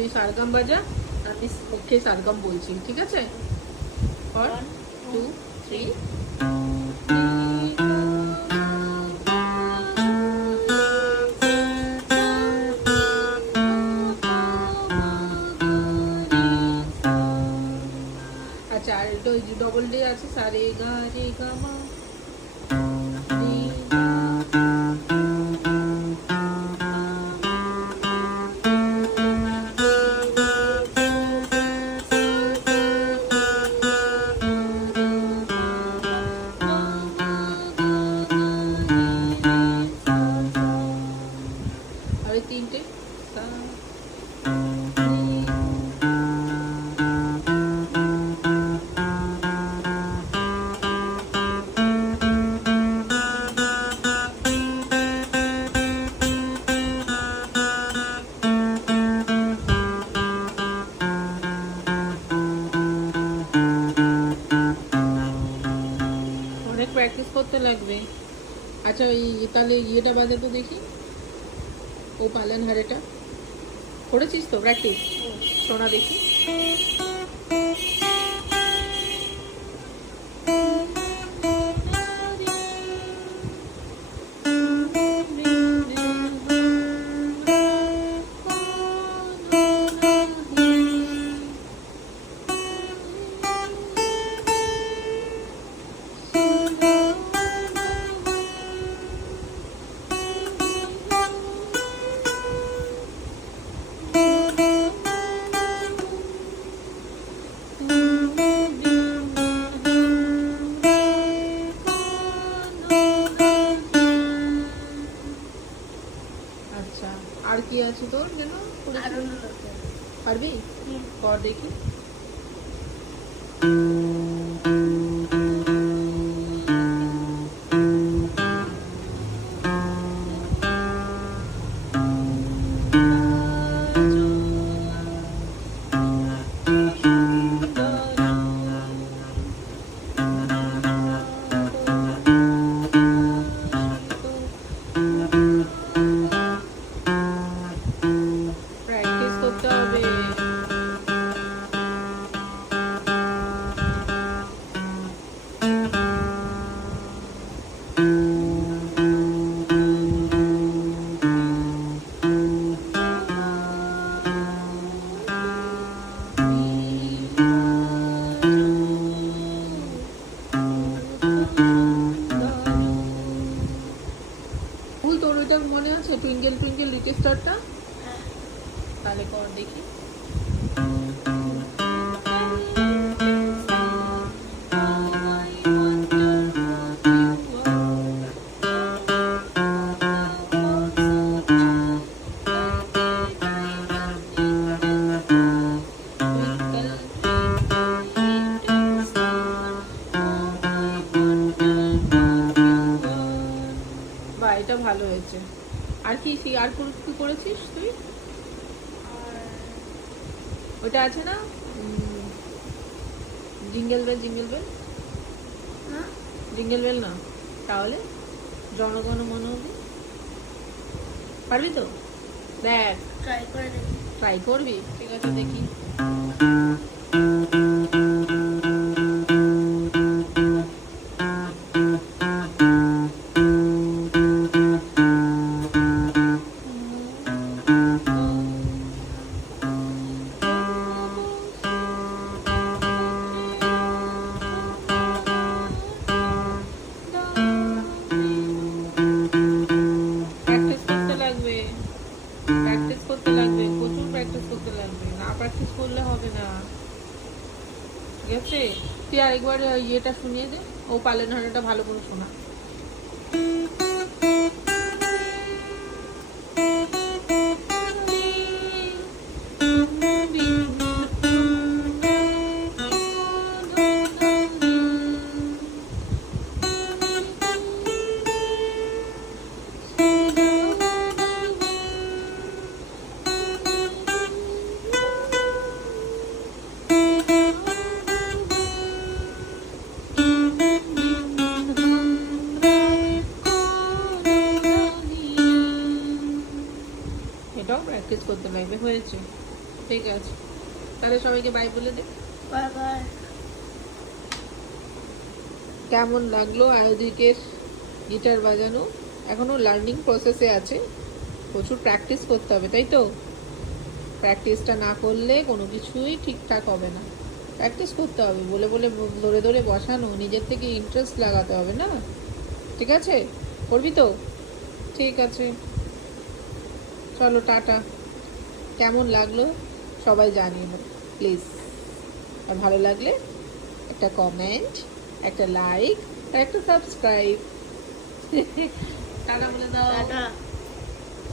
তুই সারগাম বাজা, আমি ওকে সারগাম বলছি, ঠিক আছে? 1 2 3। আচ্ছা, আর এটা ওই যে ডবল ডে আছে, সা রে গা মা রে গা। আর এই তিনটে সা অনেক প্র্যাকটিস করতে লাগবে। আচ্ছা, ওই তাহলে ইয়েটা বাজে তো দেখি, ও পালান হারেটা করেছিস তো প্র্যাকটিস? শোনা দেখি। আচ্ছা, আর কি আছে তোর যেন পারবি? কর দেখি। প্র্যাকটিস করতে হবে। ভুল, তোর ওইটা মনে আছে টুইঙ্কেল টুইঙ্কেল লিটল স্টারটা? তাহলে কর দেখি। বাহ, এটা ভালো হয়েছে। আর কি আর কি করেছিস তুই? ওটা আছে না, jingle bell jingle bell? Jingle bell না, তাহলে জনগণ মন অধি পারবি তো? দেখ, ট্রাই করবি, ঠিক আছে দেখি। প্র্যাকটিস করতে লাগবে, প্র্যাকটিস করতে লাগবে, প্রচুর প্র্যাকটিস করতে লাগবে, না প্র্যাকটিস করলে হবে না, ঠিক আছে? তুই আরেকবার ইয়েটা শুনিয়ে দে, ও পালেন হাড়াটা ভালো করে শোনা। এটাও প্র্যাকটিস করতে লাগবে, হয়েছে। ঠিক আছে, তাহলে সবাইকে বাই বলে দে। Bye bye. কেমন লাগলো আয়োধিকের গিটার বাজানো? এখনো লার্নিং প্রসেসে আছে, প্রচুর প্র্যাকটিস করতে হবে, তাই তো? প্র্যাকটিসটা না করলে কোনো কিছুই ঠিকঠাক হবে না। প্র্যাকটিস করতে হবে, বলে বলে ধরে ধরে বসানো, নিজের থেকে ইন্টারেস্ট লাগাতে হবে না? ঠিক আছে, করবি তো? ঠিক আছে, চলো টাটা। কেমন লাগলো সবাই জানিও প্লিজ, আর ভালো লাগলে একটা কমেন্ট, একটা লাইক আর একটা সাবস্ক্রাইব। টাটা বলে দাও। টাটা।